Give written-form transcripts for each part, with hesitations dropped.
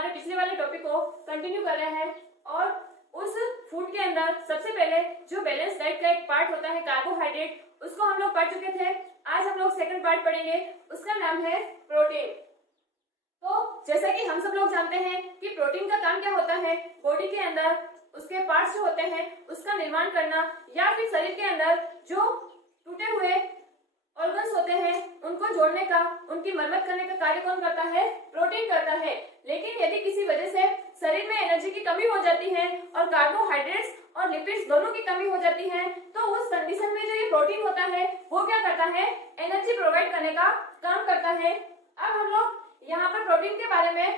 हमारे पिछले वाले टॉपिक को कंटिन्यू कर रहे हैं और उस फूड के अंदर सबसे पहले जो बैलेंस डाइट का एक पार्ट होता है कार्बोहाइड्रेट, उसको हम लोग पढ़ चुके थे। आज हम लोग सेकंड पार्ट पढ़ेंगे, उसका नाम है प्रोटीन। तो जैसा कि हम सब लोग जानते हैं कि प्रोटीन का काम क्या होता है, बॉडी के अंदर उसके पार्ट्स जो होते हैं उसका निर्माण करना या फिर शरीर के अंदर जो टूटे हुए ऑर्गन्स होते हैं उनको जोड़ने का, उनकी मरम्मत करने का कार्य कौन करता है? प्रोटीन करता है। लेकिन यदि किसी वजह से शरीर में एनर्जी की कमी हो जाती है और कार्बोहाइड्रेट्स और लिपिड्स दोनों की कमी हो जाती है, तो उस कंडीशन में जो ये प्रोटीन होता है वो क्या करता है? एनर्जी प्रोवाइड करने का काम करता है। अब हम लोग यहाँ पर प्रोटीन के बारे में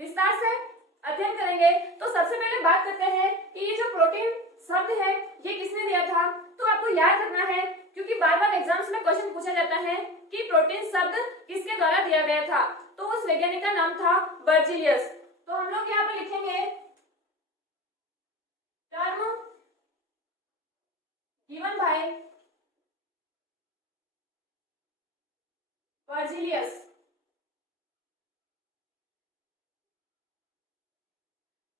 विस्तार से अध्ययन करेंगे। तो सबसे पहले बात करते हैं कि ये जो प्रोटीन शब्द है ये किसने दिया था। तो आपको याद रखना है क्योंकि बार बार एग्जाम्स में क्वेश्चन पूछा जाता है कि प्रोटीन शब्द किसके द्वारा दिया गया था। तो उस वैज्ञानिक का नाम था बर्जीलियस। तो हम लोग यहाँ पर लिखेंगे टर्म गिवन बाय बर्जीलियस।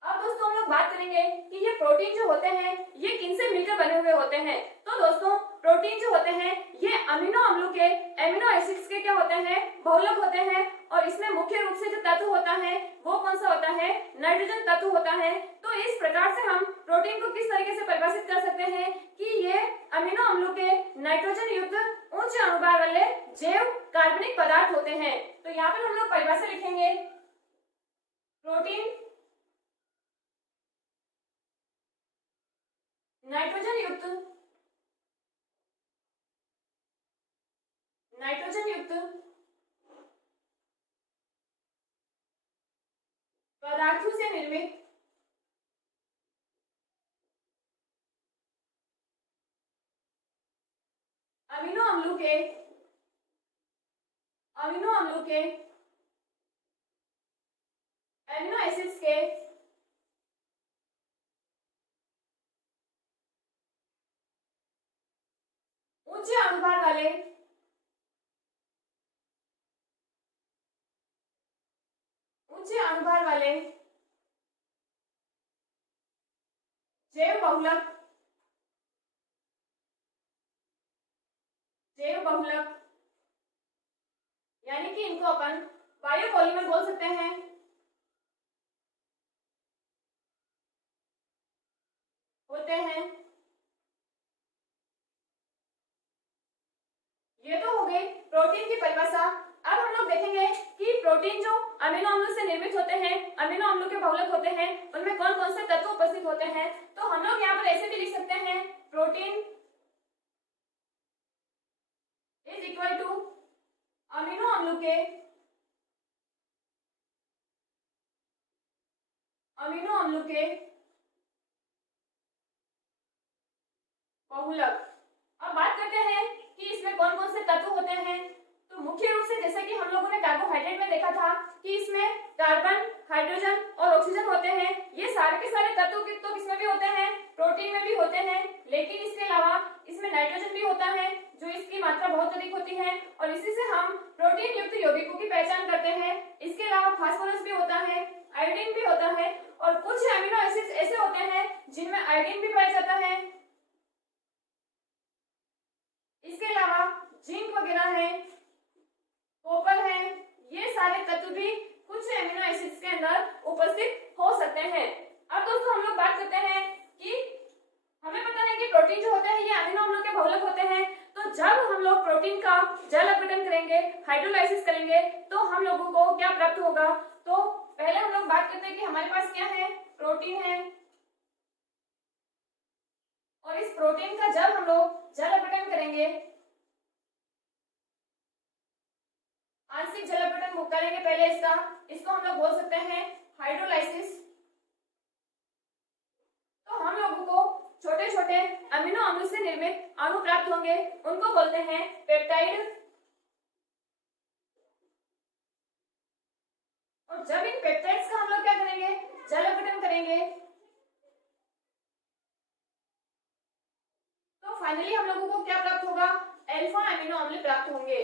अब दोस्तों हम लोग बात करेंगे कि ये प्रोटीन जो होते हैं ये किनसे मिलकर बने हुए होते हैं। तो दोस्तों प्रोटीन जो होते हैं ये अमीनो अम्लों के, एमिनो एसिड्स के क्या होते हैं? बहुलक होते हैं। और इसमें मुख्य रूप से जो तत्व होता है वो कौन सा होता है? नाइट्रोजन तत्व होता है। तो इस प्रकार से हम प्रोटीन को किस तरीके से परिभाषित कर सकते हैं कि ये अमीनो अम्लों के नाइट्रोजन युक्त उच्च अणुभार वाले जैव कार्बनिक पदार्थ होते हैं। तो यहाँ पर हम लोग परिभाषा लिखेंगे प्रोटीन नाइट्रोजन युक्त पदार्थों से निर्मित अमीनो अम्लों के एमिनो एसिड्स के उच्च अणुभार वाले जैव बहुलक यानी कि इनको अपन बायोपॉलीमर बोल सकते हैं। होते हैं। ये तो हो गई प्रोटीन की परिभाषा। अब हम लोग देखेंगे कि प्रोटीन जो अमीनो अम्लों से निर्मित होते हैं, अमीनो अम्लों के बहुलक होते हैं, उनमें कौन कौन से तत्व उपस्थित होते हैं। तो हम लोग यहाँ पर ऐसे भी लिख सकते हैं protein is equal to amino अम्लों के बहुलक। अब बात करते हैं कि इसमें कौन कौन से तत्व होते हैं। तो मुख्य रूप से जैसे कि हम लोगों ने कार्बोहाइड्रेट में देखा था कि इसमें कार्बन, हाइड्रोजन और ऑक्सीजन होते हैं। ये सारे के सारे तत्व तो किसमें भी होते हैं? प्रोटीन में भी होते हैं। लेकिन इसके अलावा इसमें नाइट्रोजन भी होता है जो इसकी मात्रा बहुत अधिक होती है और इसी से हम प्रोटीन युक्त यौगिकों की पहचान करते हैं। इसके अलावा फास्फोरस भी होता है, आयोडीन भी होता है और कुछ एमिनो एसिड्स ऐसे होते हैं जिनमें आयोडीन भी पाया जाता है। इसके अलावा जिंक वगैरह है, कॉपर है, ये सारे तत्व भी कुछ एमिनो एसिड्स के अंदर उपस्थित हो सकते हैं। अब दोस्तों हम लोग बात करते हैं कि हमें पता है कि प्रोटीन जो होते हैं ये अमीनो अम्लों के बहुलक होते हैं। तो जब हम लोग प्रोटीन का जल अपघटन करेंगे, हाइड्रोलाइसिस करेंगे, तो हम लोगों को क्या प्राप्त होगा। तो पहले हम लोग बात करते हैं कि हमारे पास क्या है? प्रोटीन है। और इस प्रोटीन का जब हम लोग जल अपघटन करेंगे, आंशिक जल अपघटन करेंगे पहले इसको हम लोग बोल सकते हैं हाइड्रोलाइसिस। तो हम लोगों को छोटे छोटे अमीनो अम्लों से निर्मित अणु प्राप्त होंगे, उनको बोलते हैं पेप्टाइड। और जब इन पेप्टाइड्स का हम लोग क्या करेंगे? जल अपघटन करेंगे, तो फाइनली हम लोगों को क्या प्राप्त होगा? अल्फा अमीनो अम्ल प्राप्त होंगे।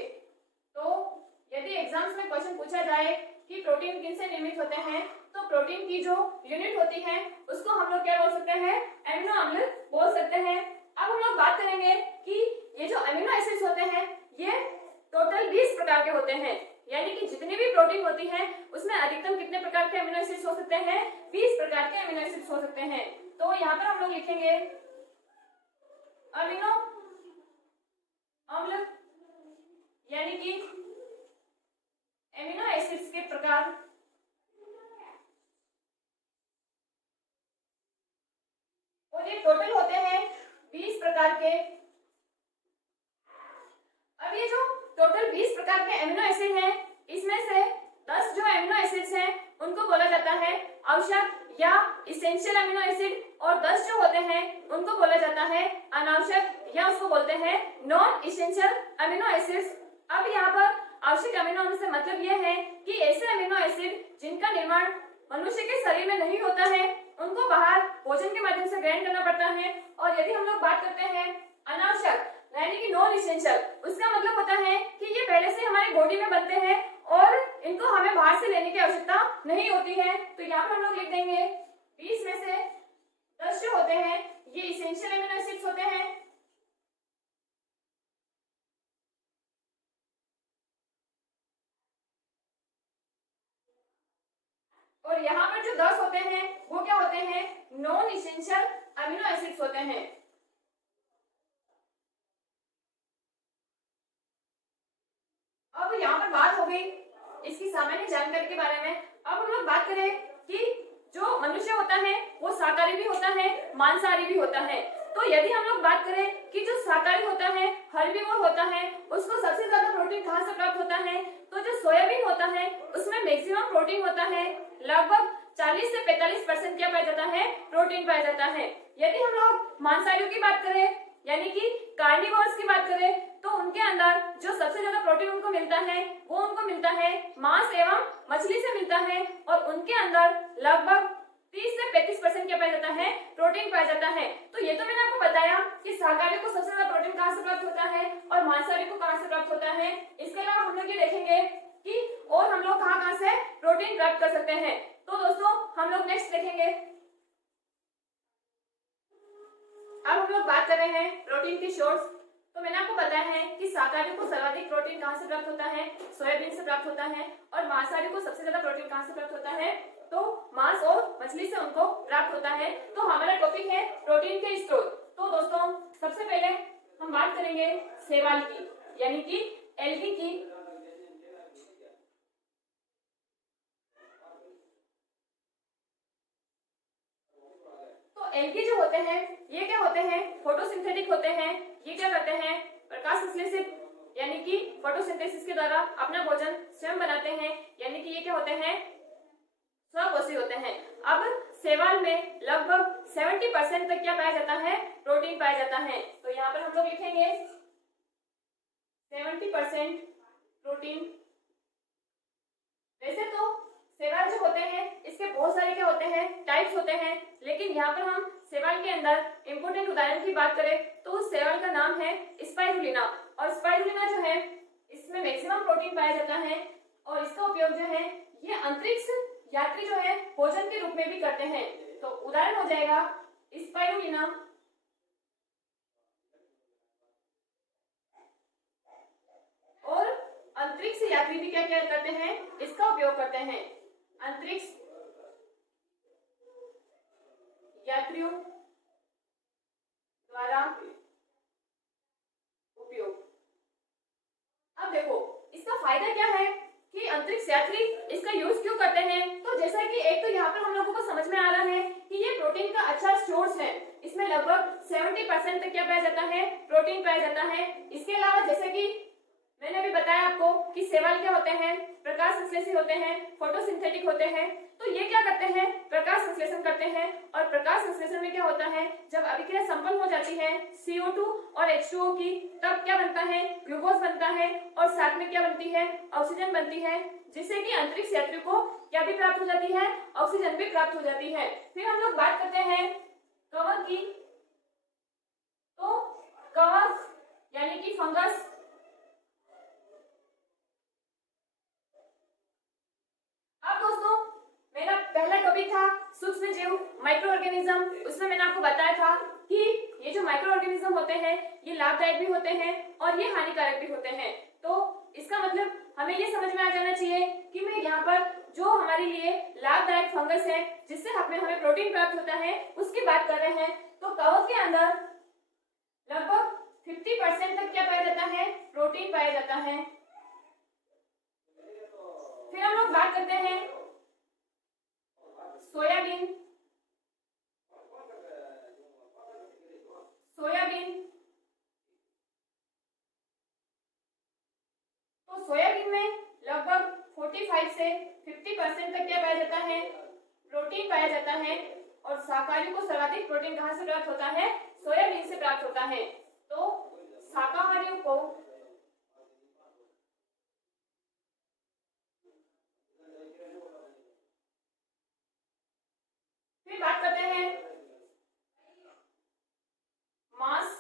तो यदि एग्जाम्स में क्वेश्चन पूछा जाए कि प्रोटीन किन से निर्मित होते हैं, तो प्रोटीन की जो यूनिट होती है उसको हम लोग क्या बोल सकते हैं, अमीनो अम्ल बोल सकते हैं। अब हम लोग बात करेंगे कि ये जो अमीनो एसिड्स होते हैं ये टोटल 20 प्रकार के होते हैं, यानी कि जितनी भी प्रोटीन होती है उसमें अधिकतम कितने प्रकार के अमीनो एसिड्स हो सकते हैं, 20 प्रकार के अमीनो एसिड्स हो सकते हैं। तो यहाँ पर हम लोग लिखेंगे अमीनो अम्ल यानी कि अमीनो एसिड्स के प्रकार, और ये टोटल होते हैं 20 प्रकार के। अब ये जो टोटल 20 प्रकार के अमीनो एसिड हैं इसमें से 10 जो अमीनो एसिड्स हैं उनको बोला जाता है आवश्यक या इसेंशियल अमीनो एसिड, और 10 जो होते हैं उनको बोला जाता है अनावश्यक या उसको बोलते हैं नॉन इसेंशियल अमीनो एसिड्स। अब यहाँ पर आवश्यक अमीनो एसिड से मतलब यह है कि ऐसे अमीनो एसिड जिनका निर्माण मनुष्य के शरीर में नहीं होता है उनको बाहर भोजन के माध्यम से ग्रहण करना पड़ता है। और यदि हम लोग बात करते हैं अनावश्यक यानी कि नॉन इसेंशियल, उसका मतलब होता है कि ये पहले से हमारे बॉडी में बनते हैं और इनको हमें बाहर से लेने की आवश्यकता नहीं होती है। तो यहाँ पर हम लोग लिख देंगे 20 में से 10 जो होते हैं ये इसेंशियल अमीनो एसिड्स होते हैं, और यहाँ पर जो 10 होते हैं वो क्या होते हैं, नॉन इसेंशियल अमीनो एसिड्स होते हैं। अब यहाँ पर बात हो गई इसकी सामान्य जानकारी के बारे में। अब हम लोग बात करें कि जो मनुष्य होता है वो शाकाहारी भी होता है, मांसाहारी भी होता है। तो यदि हम लोग बात करें कि जो शाकाहारी होता है, हर्बीवोर होता है, उसको सबसे ज्यादा प्रोटीन कहाँ से प्राप्त होता है, तो जो सोयाबीन होता है उसमें मैक्सिमम प्रोटीन होता है, लगभग 40 से 45% क्या पाया जाता है, प्रोटीन पाया जाता है। यदि हम लोग मांसाहारियों की बात करें यानी कि कार्निवोर्स की बात करें तो उनके अंदर जो सबसे ज्यादा प्रोटीन उनको मिलता है वो उनको मिलता है मांस एवं मछली से मिलता है, और उनके अंदर लगभग 30 से 35% क्या पाया जाता है, प्रोटीन पाया जाता है। तो ये तो मैंने आपको बताया कि शाकाहारी को सबसे ज्यादा प्रोटीन कहाँ से प्राप्त होता है और मांसाहारी को कहाँ से प्राप्त होता है। इसके अलावा हम लोग ये देखेंगे कि और हम लोग कहाँ कहाँ से प्रोटीन प्राप्त कर सकते हैं। तो दोस्तों हम लोग नेक्स्ट देखेंगे, अब हम लोग बात कर रहे हैं प्रोटीन की सोर्स। तो मैंने आपको बताया है कि शाकाहारी को सर्वाधिक प्रोटीन कहाँ से प्राप्त होता है, सोयाबीन से प्राप्त होता है, और मांसाहारी को सबसे ज्यादा प्रोटीन कहाँ से प्राप्त होता है, तो मांस और मछली से उनको प्राप्त होता है। तो हमारा टॉपिक है प्रोटीन के स्रोत। तो दोस्तों सबसे पहले हम बात करेंगे शैवाल की यानी कि एल्गी की। तो एल्गी जो होते हैं ये क्या होते हैं, फोटोसिंथेटिक होते हैं। ये क्या करते हैं, प्रकाश संश्लेषित यानी कि फोटोसिंथेसिस के द्वारा अपना भोजन स्वयं बनाते हैं, यानी कि ये क्या होते हैं, स्वकोषी होते हैं। अब शैवाल में लगभग 70% तक क्या पाया जाता है, प्रोटीन पाया जाता है। तो यहाँ पर हम लोग लिखेंगे 70% प्रोटीन। वैसे तो शैवाल जो होते हैं इसके बहुत सारे क्या होते हैं, टाइप्स होते हैं, लेकिन यहाँ पर हम शैवाल के अंदर इंपोर्टेंट उदाहरण की बात करें तो उस शैवाल का नाम है स्पाइरुलिना। और स्पाइरुलिना जो है इसमें मैक्सिमम प्रोटीन पाया जाता है, और इसका उपयोग जो है ये अंतरिक्ष यात्री जो है भोजन के रूप में भी करते हैं। तो उदाहरण हो जाएगा स्पाइरुलिना, और अंतरिक्ष यात्री भी क्या क्या करते हैं, इसका उपयोग करते हैं। अंतरिक्ष यात्रियों द्वारा उपयोग। अब देखो इसका फायदा क्या है कि अंतरिक्ष यात्री इसका यूज क्यों करते हैं। तो जैसा कि एक तो यहाँ पर हम लोगों को समझ में आ रहा है कि ये प्रोटीन का अच्छा सोर्स है, इसमें लगभग 70% तक क्या पाया जाता है, प्रोटीन पाया जाता है। इसके अलावा जैसे कि मैंने अभी बताया आपको कि शैवाल क्या होते हैं, प्रकाश संश्लेषी होते हैं, फोटोसिंथेटिक होते हैं। तो ये क्या करते हैं, प्रकाश संश्लेषण करते हैं, और प्रकाश संश्लेषण में क्या होता है, जब अभिक्रिया संपन्न हो जाती है CO2 और H2O की, तब क्या बनता है, ग्लूकोज बनता है, और साथ में क्या बनती है, ऑक्सीजन बनती है, जिससे कि अंतरिक्ष यात्री को क्या भी प्राप्त हो जाती है, ऑक्सीजन भी प्राप्त हो जाती है। फिर हम लोग बात करते हैं कवक की। तो कवक यानी कि फंगस, था सूक्ष्म जीव, माइक्रो ऑर्गेनिज्म। उसमें मैंने आपको बताया था कि ये जो माइक्रो ऑर्गेनिज्म होते हैं ये लाभदायक भी होते हैं और ये हानिकारक भी होते हैं। तो इसका मतलब हमें ये समझ में आ जाना चाहिए कि मैं यहाँ पर जो हमारे लिए लाभदायक फंगस है जिससे हमें प्रोटीन प्राप्त होता है उसकी बात कर रहे हैं। तो कवक के अंदर लगभग 50% तक क्या पाया जाता है, प्रोटीन पाया जाता है। फिर हम लोग बात करते हैं सोयाबीन। तो सोयाबीन में लगभग 45 से 50% तक क्या पाया जाता है, प्रोटीन पाया जाता है। और शाकाहारी को सर्वाधिक प्रोटीन कहां से प्राप्त होता है, सोयाबीन से प्राप्त होता है। तो शाकाहारियों को फिर बात करते हैं मांस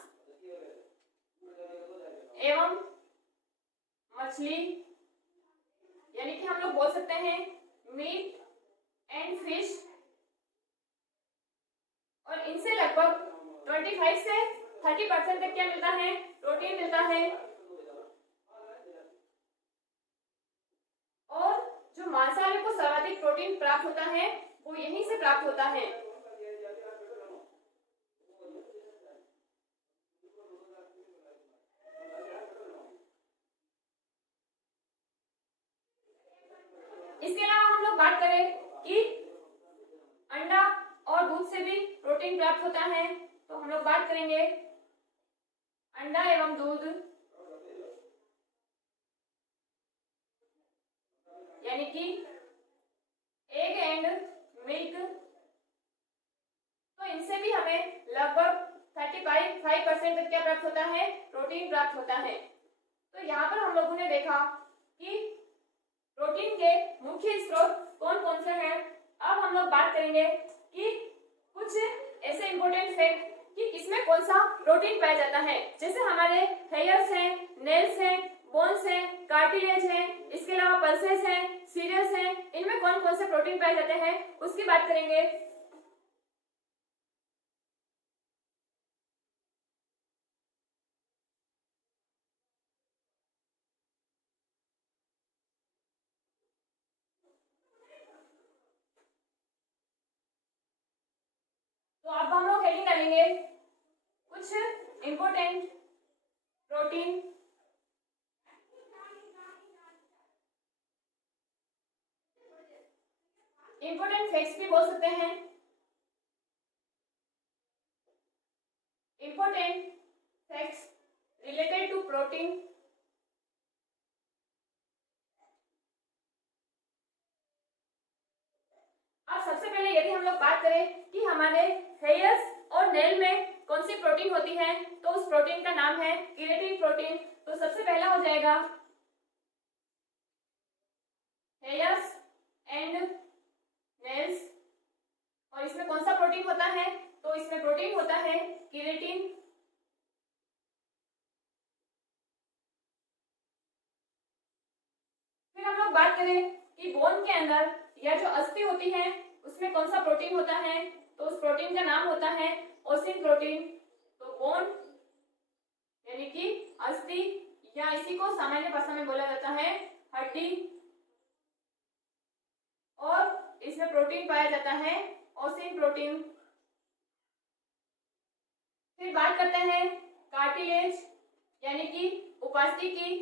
एवं मछली, यानी कि हम लोग बोल सकते हैं मीट एंड फिश। और इनसे लगभग 25 से 30% तक क्या मिलता है, प्रोटीन मिलता है। और जो मांसाहारी को सर्वाधिक प्रोटीन प्राप्त होता है वो यहीं से प्राप्त होता है। इसके अलावा हम लोग बात करें कि अंडा और दूध से भी प्रोटीन प्राप्त होता है। तो हम लोग बात करेंगे अंडा एवं दूध, यानी कि एग एंड मिल्क। तो इनसे भी हमें लगभग 35% तक क्या प्राप्त होता है, प्रोटीन प्राप्त होता है। तो यहाँ पर हम लोगों ने देखा कि प्रोटीन के मुख्य स्रोत कौन कौन से हैं। अब हम लोग बात करेंगे कि कुछ ऐसे इंपॉर्टेंट फैक्ट कि किसमें कौन सा प्रोटीन पाया जाता है। जैसे हमारे हेयर्स हैं, नेल्स हैं, बोन्स हैं, कार्टिलेज हैं, इसके अलावा पल्सेस हैं, सीरियल्स हैं, इनमें कौन कौन से प्रोटीन पाए जाते हैं उसकी बात करेंगे। तो अब हम लोग हेडिंग करेंगे कुछ इंपॉर्टेंट प्रोटीन। इंपॉर्टेंट फैक्ट्स भी बोल सकते हैं, important facts related to protein. अब सबसे पहले यदि हम लोग बात करें कि हमारे हेयर्स और नेल में कौन सी प्रोटीन होती है तो उस प्रोटीन का नाम है केराटिन प्रोटीन। तो सबसे पहला हो जाएगा हेयर्स एंड नेल्स। और इसमें कौन सा प्रोटीन होता है, तो इसमें प्रोटीन होता है केराटिन। फिर हम लोग बात करें कि बोन के अंदर या जो अस्थि होती है उसमें कौन सा प्रोटीन होता है, तो उस प्रोटीन का नाम होता है ओसिन प्रोटीन। तो बोन यानी कि अस्थि या इसी को सामान्य भाषा में बोला जाता है हड्डी। और इसमें प्रोटीन पाया जाता है ओसिन प्रोटीन। फिर बात करते हैं कार्टिलेज यानी कि उपास्थि की।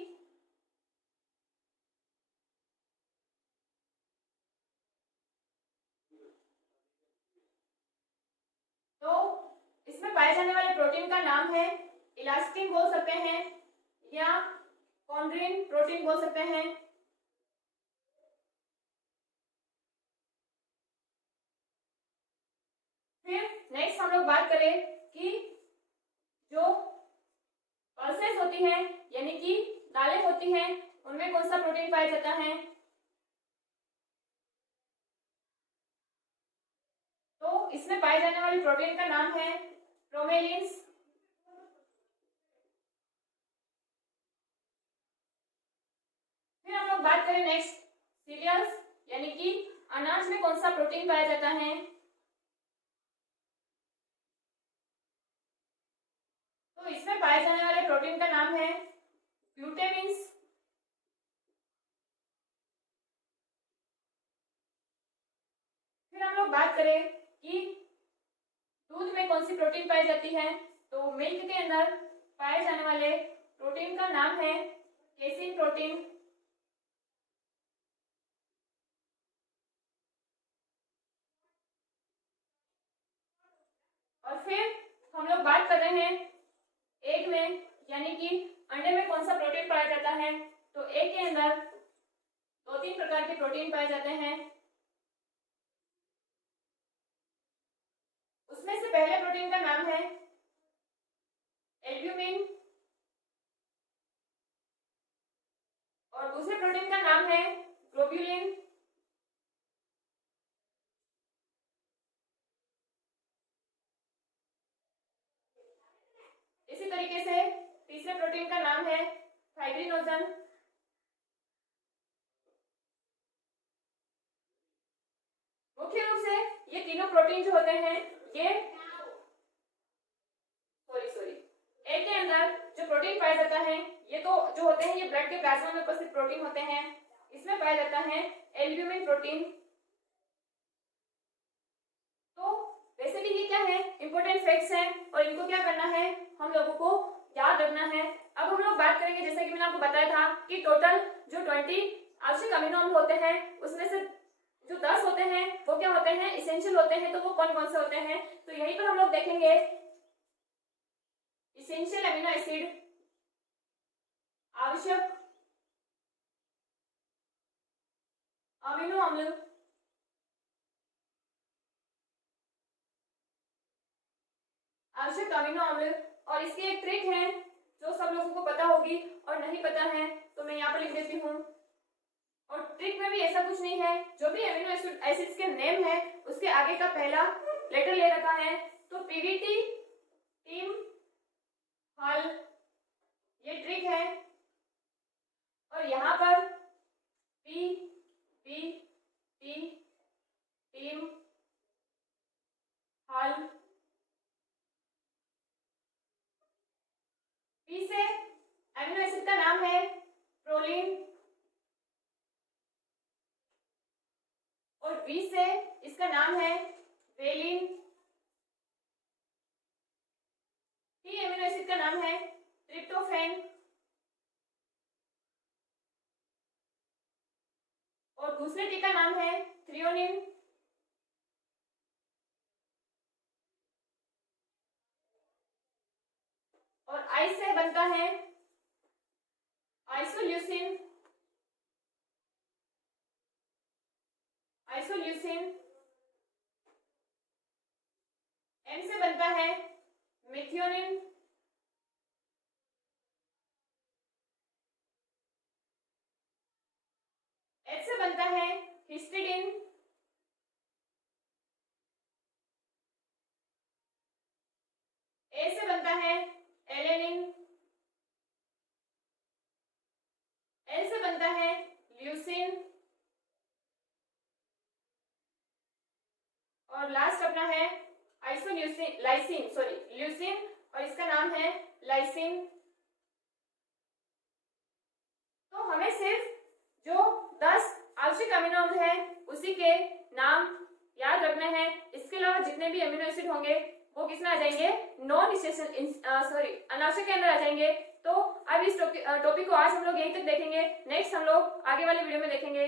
तो इसमें पाए जाने वाले प्रोटीन का नाम है इलास्टिन बोल सकते हैं या कॉन्ड्रिन प्रोटीन बोल सकते हैं। फिर नेक्स्ट हम लोग बात करें कि जो पल्सेस होती हैं यानी कि दालें होती हैं उनमें कौन सा प्रोटीन पाया जाता है, तो इसमें पाए जाने वाली प्रोटीन का नाम है ब्रोमेलिन्स। फिर हम लोग बात करें नेक्स्ट सीरियल्स यानी कि अनाज में कौन सा प्रोटीन पाया जाता है? तो इसमें पाए जाने वाले प्रोटीन का नाम है ग्लूटेमिन्स। फिर हम लोग बात करें कि दूध में कौन सी प्रोटीन पाई जाती है, तो मिल्क के अंदर पाए जाने वाले प्रोटीन का नाम है केसिन प्रोटीन। और फिर हम लोग बात कर रहे हैं एग में, यानी कि अंडे में कौन सा प्रोटीन पाया जाता है, तो एग के अंदर 2-3 प्रकार के प्रोटीन पाए जाते हैं। उसमें से पहले प्रोटीन का नाम है एल्ब्यूमिन और दूसरे प्रोटीन का नाम है ग्लोब्यूलिन। इसी तरीके से तीसरे प्रोटीन का नाम है फाइब्रिनोजन। मुख्य रूप से ये तीनों प्रोटीन जो होते हैं ये एग के अंदर जो प्रोटीन पाया जाता है ये तो जो होते हैं ये ब्लड के प्लाज्मा में उपस्थित प्रोटीन होते हैं। इसमें पाया जाता है एल्ब्यूमिन प्रोटीन। तो वैसे भी ये क्या है, इंपॉर्टेंट फैक्ट्स हैं और इनको क्या करना है, हम लोगों को याद रखना है। अब हम लोग बात करेंगे, जैसे कि मैंने आपको बताया था कि टोटल जो 20 आवश्यक अमीनो अम्ल होते हैं उसमें से जो 10 होते हैं वो क्या होते हैं, इसेंशियल होते हैं। तो वो कौन कौन से होते हैं, तो यहीं पर हम लोग देखेंगे इसेंशियल अमीनो एसिड, आवश्यक अमीनो अम्ल, आवश्यक अमीनो अम्ल। और इसकी एक ट्रिक है जो सब लोगों को पता होगी और नहीं पता है तो मैं यहाँ पर लिख देती हूँ। और ट्रिक में भी ऐसा कुछ नहीं है, जो भी अमीनो एसिड्स के नेम है उसके आगे का पहला लेटर ले रखा है। तो पीवीटी, टीम, हल, ये ट्रिक है। और यहाँ पर पी, बी, टी, टीम, हल। पी से अमीनो एसिड का नाम है प्रोलीन और बी से इसका नाम है वेलिन। टी अमीनो एसिड का नाम है ट्रिप्टोफैन और दूसरे टी का नाम है थ्रियोनिन। और आई से बनता है आइसोल्यूसिन, एम से बनता है मिथियोनिन, एच से बनता है हिस्टिडीन, ए से बनता है एलेनिन, एल से बनता है ल्यूसिन और लास्ट अपना है ल्यूसिन और इसका नाम है लाइसिन। तो हमें सिर्फ जो 10 आवश्यक अमीनो अम्ल है उसी के नाम याद रखने हैं। इसके अलावा जितने भी अमीनो एसिड होंगे वो किसमें आ जाएंगे, अनावश्यक के अंदर आ जाएंगे। तो अब इस टॉपिक को आज हम लोग यहीं तक देखेंगे। नेक्स्ट हम लोग आगे वाले वीडियो में देखेंगे।